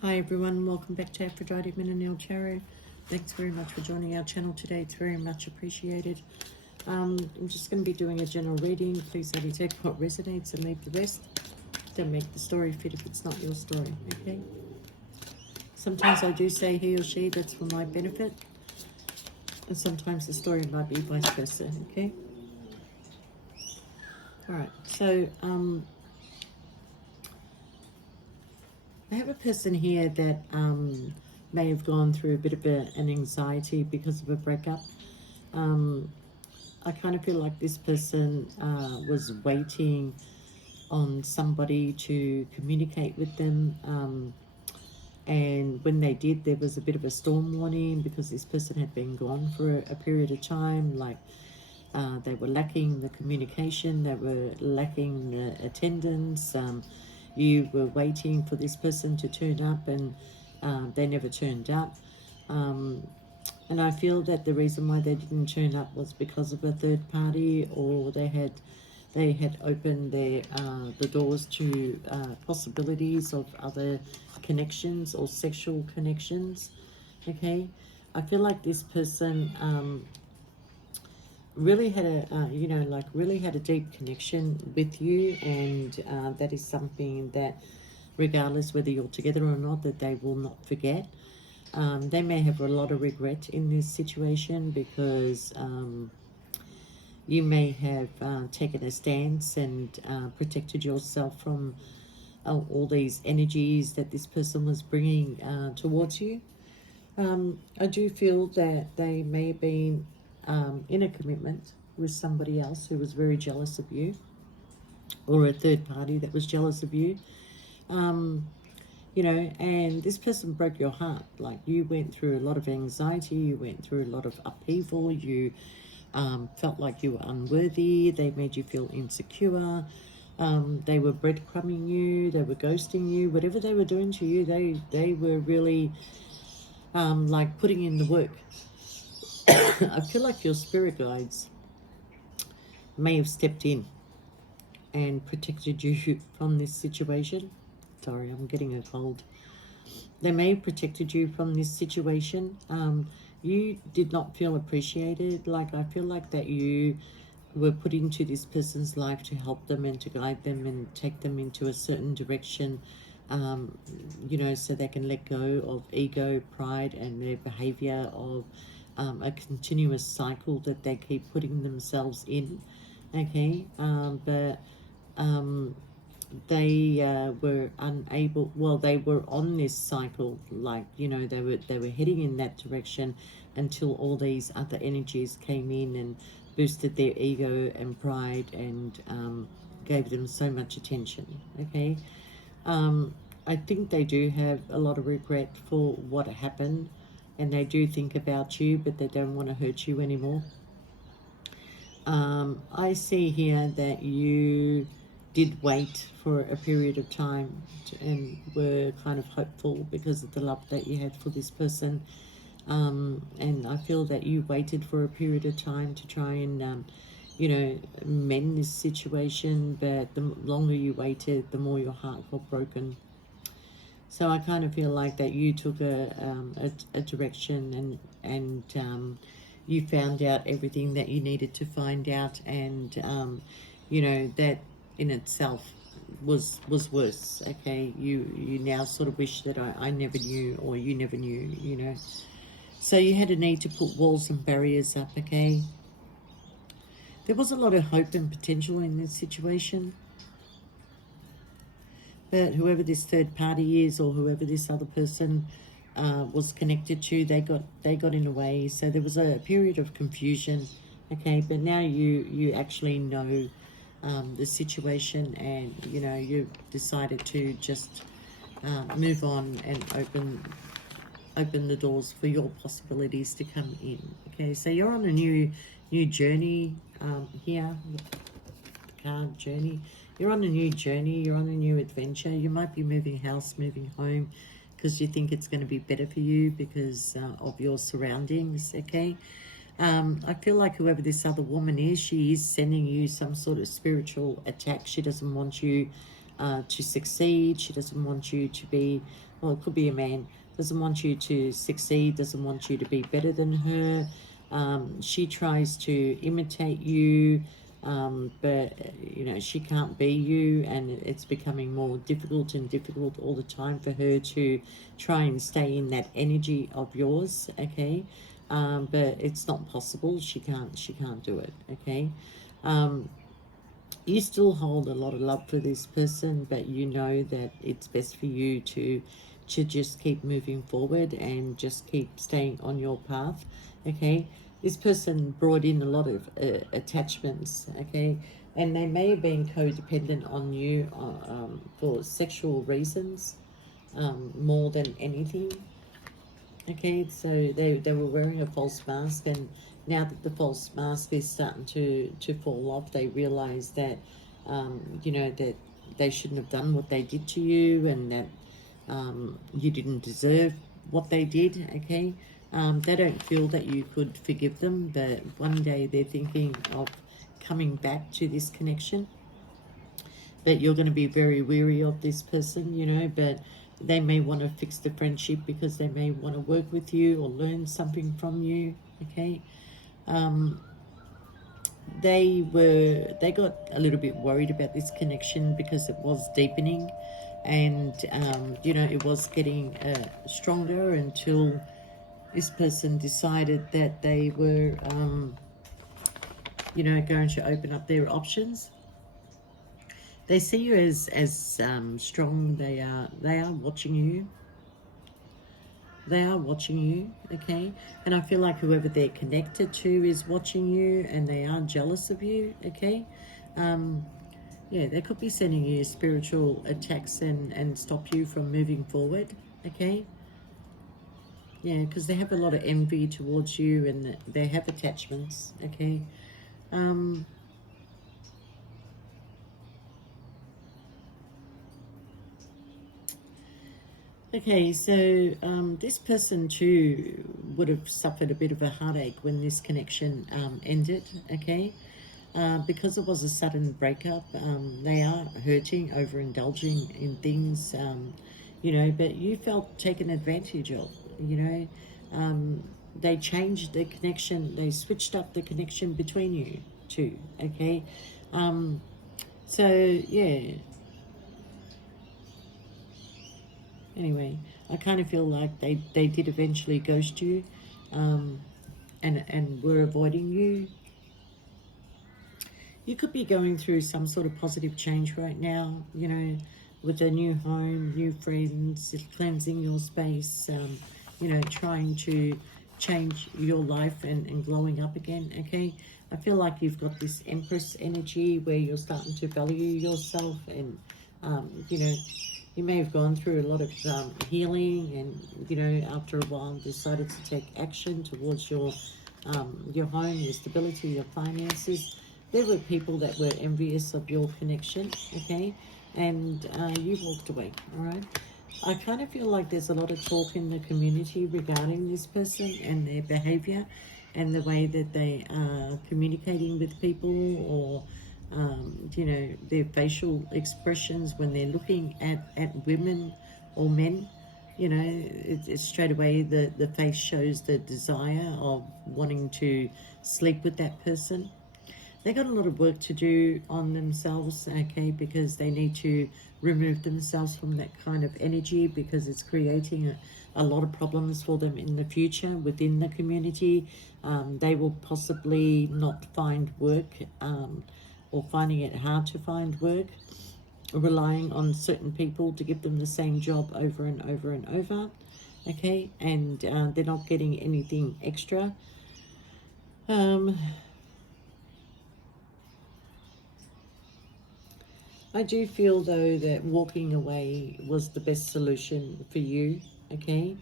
Hi everyone, welcome back to Aphrodite Minanil Tarot. Thanks very much for joining our channel today. It's very much appreciated. I'm just going to be doing a general reading. Please only take what resonates and leave the rest. Don't make the story fit if it's not your story, okay? Sometimes I do say he or she, that's for my benefit. And sometimes the story might be vice versa, okay? Alright, so I have a person here that may have gone through a bit of an anxiety because of a breakup. I kind of feel like this person was waiting on somebody to communicate with them. And when they did, there was a bit of a storm warning because this person had been gone for a period of time. Like they were lacking the communication, they were lacking the attendance. You were waiting for this person to turn up and they never turned up. And I feel that the reason why they didn't turn up was because of a third party, or they had opened their the doors to possibilities of other connections or sexual connections. Okay, I feel like this person really had a really had a deep connection with you, and that is something that, regardless whether you're together or not, that they will not forget. They may have a lot of regret in this situation because you may have taken a stance and protected yourself from all these energies that this person was bringing towards you. I do feel that they may have been in a commitment with somebody else who was very jealous of you, or a third party that was jealous of you. And this person broke your heart. Like, you went through a lot of anxiety, you went through a lot of upheaval, you felt like you were unworthy, they made you feel insecure, they were breadcrumbing you, they were ghosting you, whatever they were doing to you, they were really like putting in the work. I feel like your spirit guides may have stepped in and protected you from this situation. Sorry, I'm getting a cold. They may have protected you from this situation. You did not feel appreciated. Like, I feel like that you were put into this person's life to help them and to guide them and take them into a certain direction, so they can let go of ego, pride, and their behavior of a continuous cycle that they keep putting themselves in. Okay, but they were unable, well, they were on this cycle, like, they were heading in that direction until all these other energies came in and boosted their ego and pride and gave them so much attention. Okay, I think they do have a lot of regret for what happened, and they do think about you, but they don't want to hurt you anymore. I see here that you did wait for a period of time and were kind of hopeful because of the love that you had for this person. And I feel that you waited for a period of time to try and, mend this situation. But the longer you waited, the more your heart got broken. So I kind of feel like that you took a direction, and you found out everything that you needed to find out, and that in itself was worse. Okay, you now sort of wish that I never knew, or you never knew. So you had a need to put walls and barriers up. Okay, there was a lot of hope and potential in this situation. But whoever this third party is, or whoever this other person was connected to, they got in the way. So there was a period of confusion. Okay, but now you actually know the situation, and you decided to just move on and open the doors for your possibilities to come in. Okay, so you're on a new journey here. Card journey. You're on a new journey. You're on a new adventure. You might be moving house, moving home, because you think it's going to be better for you because of your surroundings. Okay. I feel like whoever this other woman is, she is sending you some sort of spiritual attack. She doesn't want you to succeed. She doesn't want you to be or it could be a man, doesn't want you to succeed, doesn't want you to be better than her. She tries to imitate you, but you know, she can't be you, and it's becoming more difficult and difficult all the time for her to try and stay in that energy of yours. Okay, but it's not possible. She can't do it. Okay. um, you still hold a lot of love for this person, but you know that it's best for you to just keep moving forward and just keep staying on your path. Okay, this person brought in a lot of attachments. Okay, and they may have been codependent on you for sexual reasons, more than anything. Okay, so they were wearing a false mask, and now that the false mask is starting to fall off, they realize that, you know, that they shouldn't have done what they did to you, and that you didn't deserve what they did. Okay, they don't feel that you could forgive them, but one day they're thinking of coming back to this connection. But you're going to be very weary of this person, you know, but they may want to fix the friendship because they may want to work with you or learn something from you. Okay. um, they got a little bit worried about this connection because it was deepening, and you know, it was getting stronger until this person decided that they were you know, going to open up their options. They see you as strong. They are watching you. They are watching you, okay? And I feel like whoever they're connected to is watching you, and they are jealous of you, okay? Um, yeah, they could be sending you spiritual attacks and stop you from moving forward, okay? Yeah, because they have a lot of envy towards you, and they have attachments, okay? Um, Okay, so this person too would have suffered a bit of a heartache when this connection ended, okay? Because it was a sudden breakup, they are hurting, overindulging in things, you know, but you felt taken advantage of, you know. Um, they changed the connection, they switched up the connection between you two, okay? Um, so, yeah. Anyway, I kind of feel like they did eventually ghost you, um, and were avoiding you. You could be going through some sort of positive change right now, you know, with a new home, new friends, cleansing your space, you know, trying to change your life and glowing up again, okay? I feel like you've got this Empress energy where you're starting to value yourself, and, you know, you may have gone through a lot of healing, and, you know, after a while decided to take action towards your home, your stability, your finances. There were people that were envious of your connection, okay? And you walked away, all right? I kind of feel like there's a lot of talk in the community regarding this person and their behavior and the way that they are communicating with people, or, you know, their facial expressions when they're looking at women or men. You know, it's straight away the face shows the desire of wanting to sleep with that person. They got a lot of work to do on themselves, okay, because they need to remove themselves from that kind of energy, because it's creating a lot of problems for them in the future within the community. They will possibly not find work, or finding it hard to find work, relying on certain people to give them the same job over and over and over, okay, and they're not getting anything extra. Um, I do feel though that walking away was the best solution for you, okay?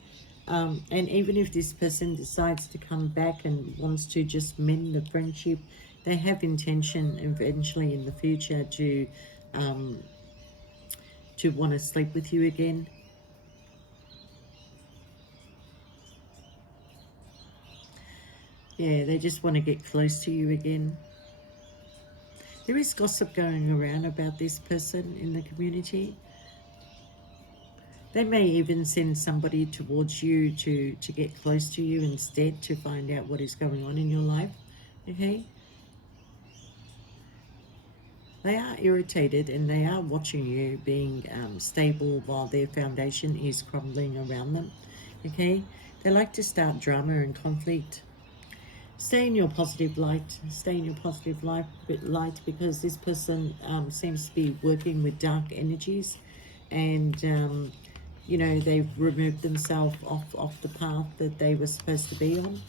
And even if this person decides to come back and wants to just mend the friendship, they have intention eventually in the future um, to want to sleep with you again. Yeah, they just want to get close to you again. There is gossip going around about this person in the community. They may even send somebody towards you to get close to you instead, to find out what is going on in your life. Okay? They are irritated and they are watching you being stable while their foundation is crumbling around them. Okay? They like to start drama and conflict. Stay in your positive light. Stay in your positive light, because this person seems to be working with dark energies, and you know, they've removed themselves off the path that they were supposed to be on.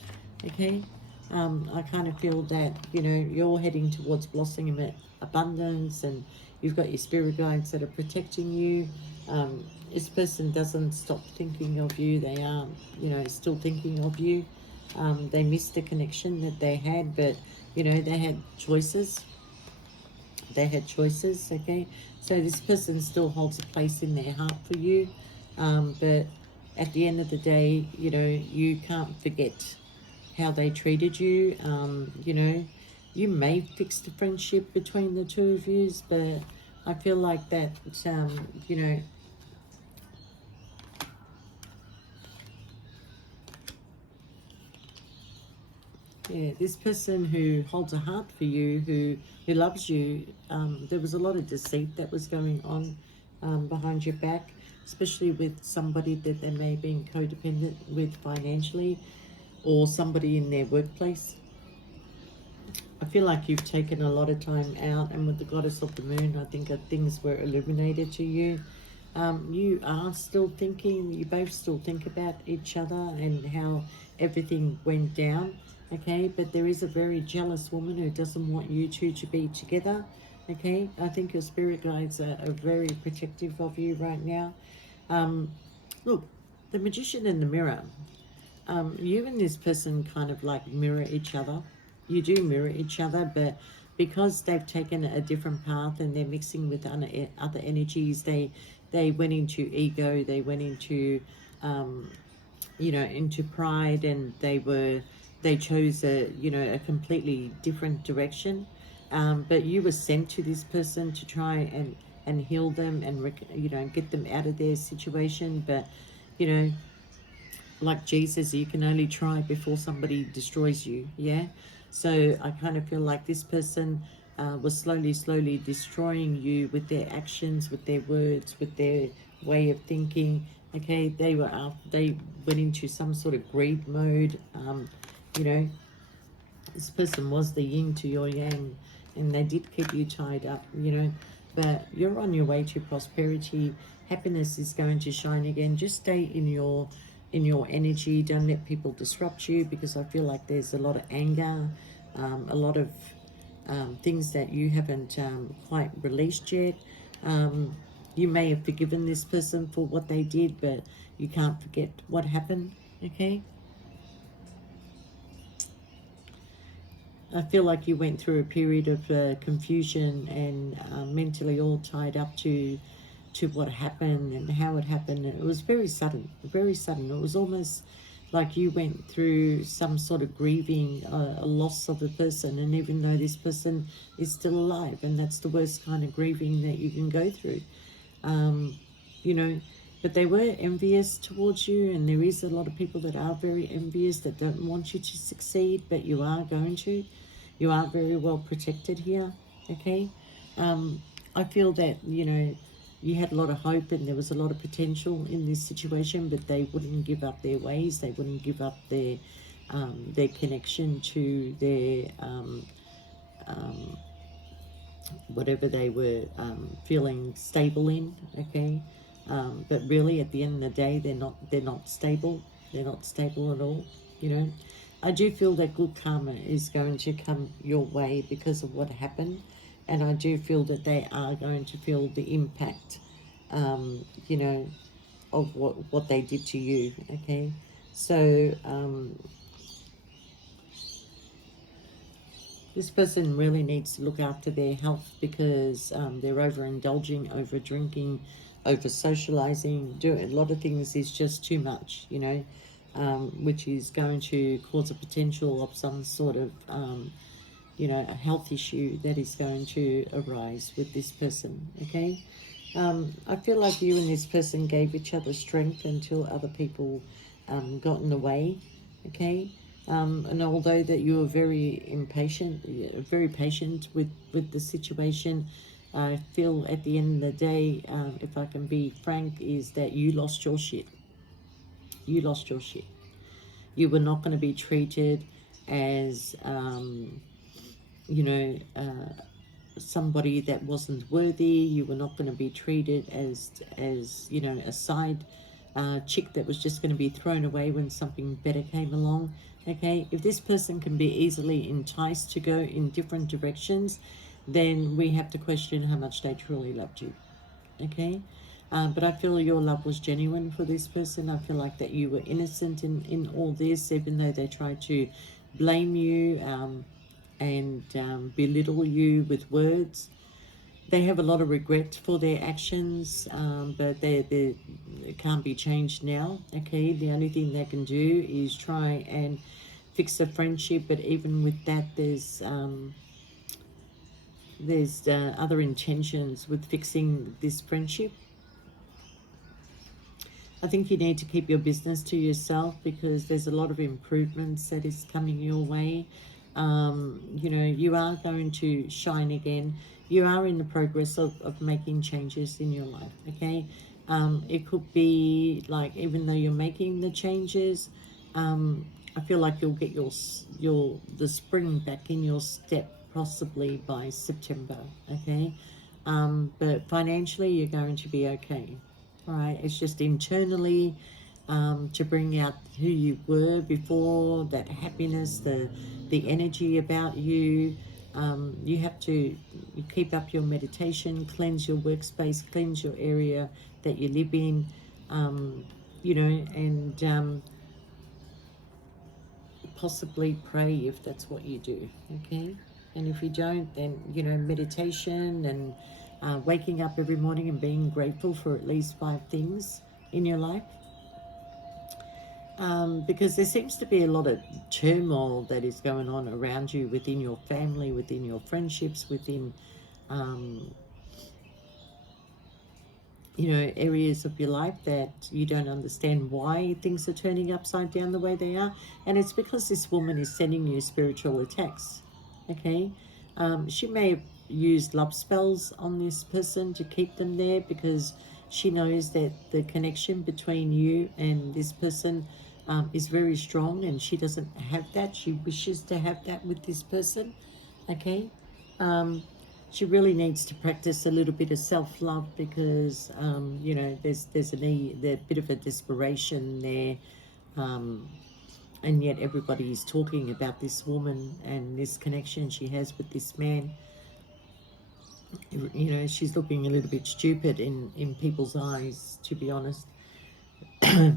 Okay, I kind of feel that, you know, you're heading towards blossoming abundance, and you've got your spirit guides that are protecting you. This person doesn't stop thinking of you. They are, you know, still thinking of you. They missed the connection that they had, but, you know, they had choices. They had choices, okay? So this person still holds a place in their heart for you. But at the end of the day, you know, you can't forget how they treated you. You know, you may fix the friendship between the two of you, but I feel like that, you know, yeah, this person who holds a heart for you, who loves you, there was a lot of deceit that was going on behind your back, especially with somebody that they may have been codependent with financially, or somebody in their workplace. I feel like you've taken a lot of time out, and with the goddess of the moon, I think that things were illuminated to you. You are still thinking, you both still think about each other and how everything went down, okay? But there is a very jealous woman who doesn't want you two to be together, okay? I think your spirit guides are very protective of you right now. Look, the Magician in the Mirror, you and this person kind of like mirror each other. You do mirror each other, but because they've taken a different path and they're mixing with other energies, they went into ego, they went into, you know, into pride, and they chose a, you know, a completely different direction. But you were sent to this person to try and heal them and, you know, get them out of their situation. But, you know, like Jesus, you can only try before somebody destroys you. Yeah. So I kind of feel like this person was slowly destroying you with their actions, with their words, with their way of thinking. Okay, they went into some sort of greed mode. You know, this person was the yin to your yang, and they did keep you tied up. You know, but you're on your way to prosperity. Happiness is going to shine again. Just stay in your energy. Don't let people disrupt you, because I feel like there's a lot of anger, a lot of things that you haven't quite released yet. You may have forgiven this person for what they did, but you can't forget what happened. Okay, I feel like you went through a period of confusion and mentally all tied up to what happened and how it happened. And it was very sudden, very sudden. It was almost like you went through some sort of grieving, a loss of a person, and even though this person is still alive, and that's the worst kind of grieving that you can go through, you know. But they were envious towards you, and there is a lot of people that are very envious, that don't want you to succeed, but you are going to. You are very well protected here, okay? I feel that, you know, you had a lot of hope and there was a lot of potential in this situation, but they wouldn't give up their ways. They wouldn't give up their connection to their whatever they were feeling stable in, okay? But really, at the end of the day, they're not stable. They're not stable at all, you know. I do feel that good karma is going to come your way because of what happened, and I do feel that they are going to feel the impact, you know, of what they did to you, okay? So this person really needs to look after their health, because they're overindulging, over drinking, over socializing, doing a lot of things is just too much, you know, which is going to cause a potential of some sort of, you know, a health issue that is going to arise with this person, okay? I feel like you and this person gave each other strength until other people got in the way, okay? And although that you were very impatient, very patient with the situation, I feel at the end of the day, if I can be frank, is that you lost your shit. You lost your shit. You were not going to be treated as, you know, somebody that wasn't worthy. You were not going to be treated as you know, a side chick that was just going to be thrown away when something better came along. Okay, if this person can be easily enticed to go in different directions, then we have to question how much they truly loved you. Okay, but I feel your love was genuine for this person. I feel like that you were innocent in all this, even though they tried to blame you and belittle you with words. They have a lot of regret for their actions, but they it can't be changed now. Okay, the only thing they can do is try and fix a friendship, but even with that, there's other intentions with fixing this friendship. I think you need to keep your business to yourself because there's a lot of improvements that is coming your way. You know, you are going to shine again. You are in the progress of making changes in your life, okay? It could be like, even though you're making the changes, I feel like you'll get the spring back in your step possibly by September, okay? But financially, you're going to be okay. All right, it's just internally to bring out who you were before, that happiness, the energy about you. You have to keep up your meditation, cleanse your workspace, cleanse your area that you live in, you know, and possibly pray if that's what you do, okay? And if you don't, then, you know, meditation and waking up every morning and being grateful for at least 5 things in your life. Because there seems to be a lot of turmoil that is going on around you, within your family, within your friendships, within, you know, areas of your life that you don't understand why things are turning upside down the way they are. And it's because this woman is sending you spiritual attacks, okay? She may have used love spells on this person to keep them there because she knows that the connection between you and this person is very strong, and she doesn't have that. She wishes to have that with this person, okay? She really needs to practice a little bit of self-love because, you know, there's a bit of a desperation there, and yet everybody is talking about this woman and this connection she has with this man. You know, she's looking a little bit stupid in people's eyes, to be honest.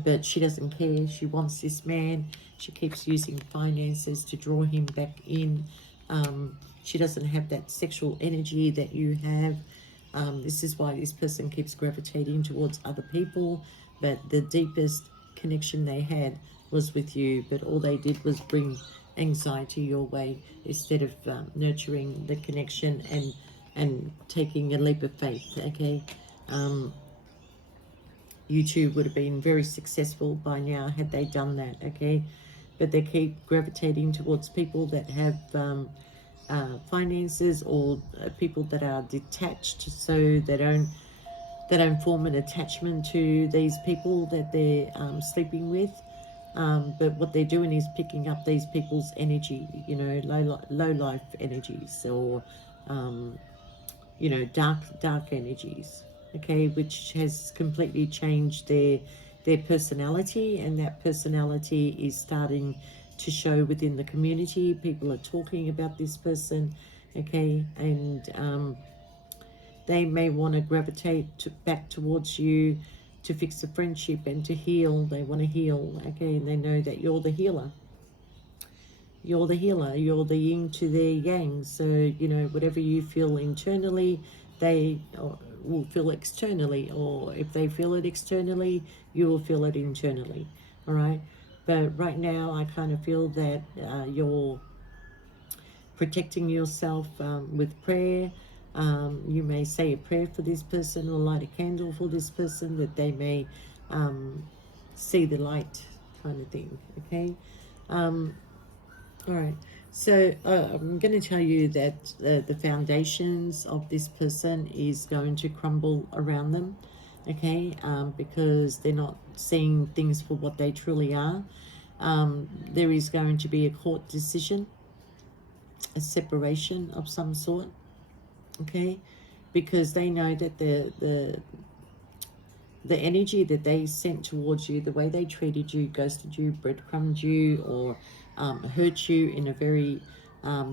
But she doesn't care. She wants this man. She keeps using finances to draw him back in. She doesn't have that sexual energy that you have. This is why this person keeps gravitating towards other people. But the deepest connection they had was with you. But all they did was bring anxiety your way instead of nurturing the connection and taking a leap of faith, okay? You two would have been very successful by now had they done that, okay? But they keep gravitating towards people that have finances, or people that are detached, so they don't form an attachment to these people that they're sleeping with. But what they're doing is picking up these people's energy, you know, low life energies, or you know, dark energies, okay, which has completely changed their personality, and that personality is starting to show within the community. People are talking about this person, okay, and they may want to gravitate back towards you to fix a friendship and to heal. They want to heal, okay, and they know that you're the healer. You're the healer. You're the yin to their yang. So, you know, whatever you feel internally, they will feel externally. Or if they feel it externally, you will feel it internally. All right? But right now, I kind of feel that you're protecting yourself with prayer. You may say a prayer for this person or light a candle for this person that they may see the light, kind of thing. Okay. All right. So I'm going to tell you that the foundations of this person is going to crumble around them. Okay. Because they're not seeing things for what they truly are. There is going to be a court decision, a separation of some sort. Okay. Because they know that the energy that they sent towards you, the way they treated you, ghosted you, breadcrumbed you, or hurt you in a very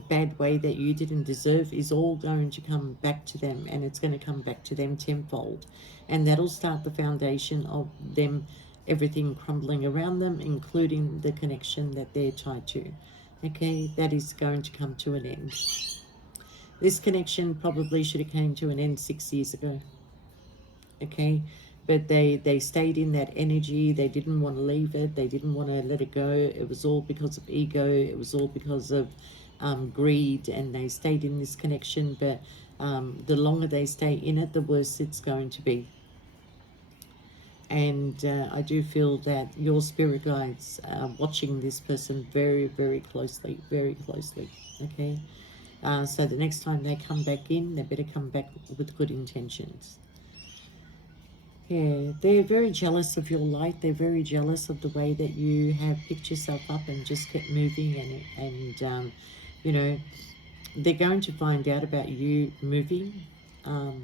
bad way that you didn't deserve, is all going to come back to them, and it's going to come back to them tenfold. And that'll start the foundation of them, everything crumbling around them, including the connection that they're tied to. Okay, that is going to come to an end. This connection probably should have came to an end 6 years ago. Okay, but they stayed in that energy. They didn't want to leave it. They didn't want to let it go. It was all because of ego. It was all because of greed, and they stayed in this connection. But the longer they stay in it, the worse it's going to be. And I do feel that your spirit guides are watching this person very, very closely, okay? So the next time they come back in, they better come back with good intentions. Yeah, they're very jealous of your light. They're very jealous of the way that you have picked yourself up and just kept moving. And you know, they're going to find out about you moving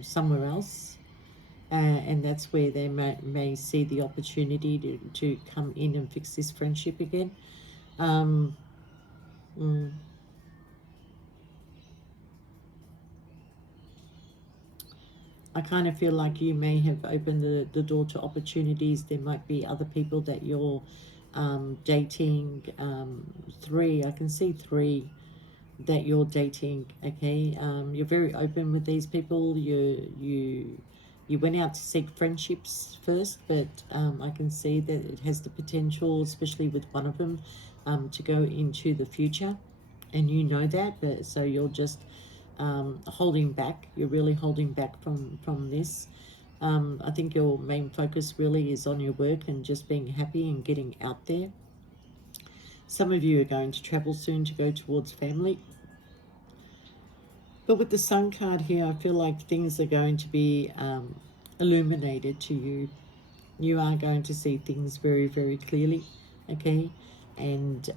somewhere else. And that's where they may see the opportunity to come in and fix this friendship again. Mm, I kind of feel like you may have opened the door to opportunities. There might be other people that you're dating. Three, I can see three that you're dating. Okay, you're very open with these people. You went out to seek friendships first, but I can see that it has the potential, especially with one of them, to go into the future, and you know that. But so you're just holding back. You're really holding back from this. I think your main focus really is on your work and just being happy and getting out there. Some of you are going to travel soon to go towards family. But with the Sun card here, I feel like things are going to be illuminated to you. You are going to see things very, very clearly, okay? And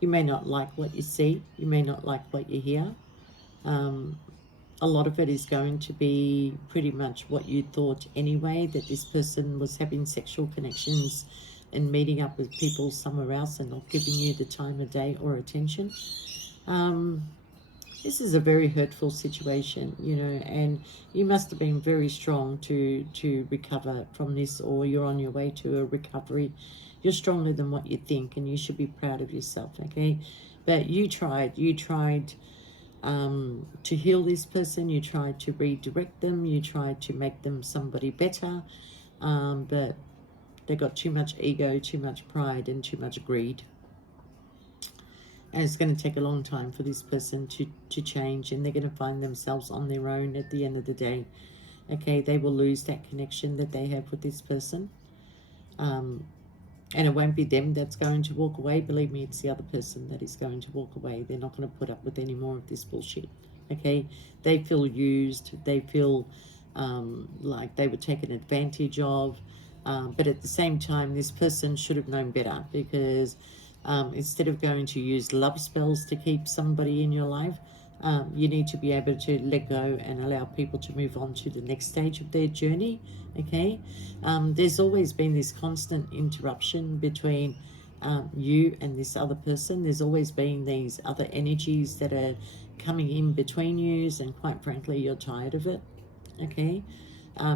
you may not like what you see. You may not like what you hear. A lot of it is going to be pretty much what you thought anyway, that this person was having sexual connections and meeting up with people somewhere else and not giving you the time of day or attention. This is a very hurtful situation, you know, and you must have been very strong to recover from this, or you're on your way to a recovery. You're stronger than what you think, and you should be proud of yourself, okay? But you tried to heal this person. You tried to redirect them. You tried to make them somebody better, but they got too much ego, too much pride, and too much greed. And it's going to take a long time for this person to change, and they're going to find themselves on their own at the end of the day. Okay, they will lose that connection that they have with this person. And it won't be them that's going to walk away. Believe me, it's the other person that is going to walk away. They're not going to put up with any more of this bullshit. Okay, they feel used. They feel like they were taken advantage of. But at the same time, this person should have known better, because instead of going to use love spells to keep somebody in your life, you need to be able to let go and allow people to move on to the next stage of their journey. Okay, there's always been this constant interruption between you and this other person. There's always been these other energies that are coming in between you, and quite frankly, you're tired of it. Okay,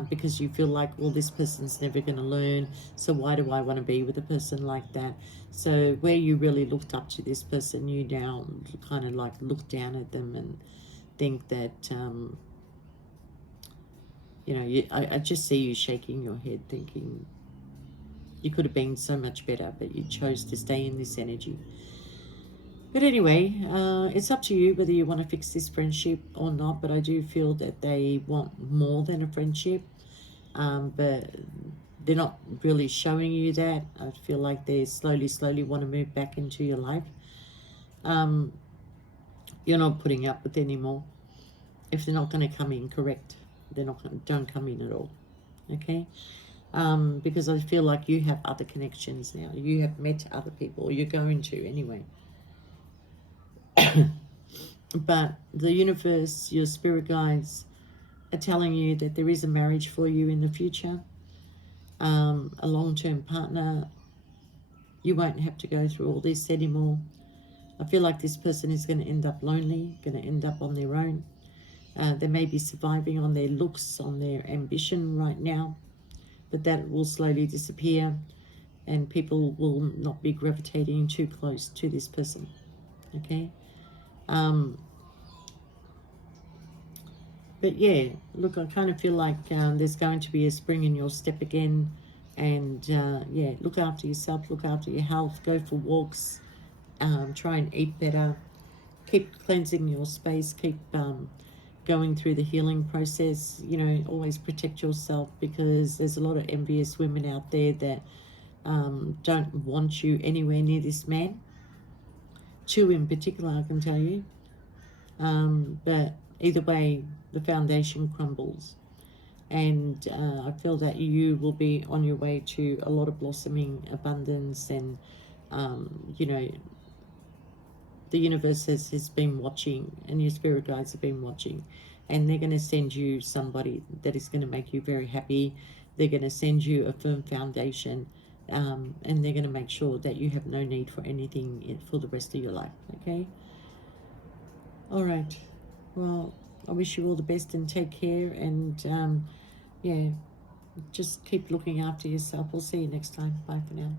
because you feel like, well, this person's never going to learn, so why do I want to be with a person like that? So where you really looked up to this person, you now kind of like look down at them and think that, you know, I just see you shaking your head thinking you could have been so much better, but you chose to stay in this energy. But anyway, it's up to you whether you want to fix this friendship or not. But I do feel that they want more than a friendship. But they're not really showing you that. I feel like they slowly want to move back into your life. You're not putting up with anymore. If they're not going to come in correct, they're not gonna, don't come in at all. Okay? Because I feel like you have other connections now. You have met other people. You're going to anyway. But the universe, your spirit guides are telling you that there is a marriage for you in the future. A long-term partner. You won't have to go through all this anymore. I feel like this person is going to end up lonely, going to end up on their own. They may be surviving on their looks, on their ambition right now, but that will slowly disappear and people will not be gravitating too close to this person. Okay? But yeah, look, I kind of feel like there's going to be a spring in your step again. And yeah, look after yourself, look after your health, go for walks, try and eat better, keep cleansing your space, keep going through the healing process. You know, always protect yourself, because there's a lot of envious women out there that don't want you anywhere near this man. 2 in particular, I can tell you. But either way, the foundation crumbles. And I feel that you will be on your way to a lot of blossoming abundance. And, you know, the universe has been watching, and your spirit guides have been watching. And they're going to send you somebody that is going to make you very happy. They're going to send you a firm foundation. And they're going to make sure that you have no need for anything for the rest of your life. Okay? All right. Well, I wish you all the best and take care. And, yeah, just keep looking after yourself. We'll see you next time. Bye for now.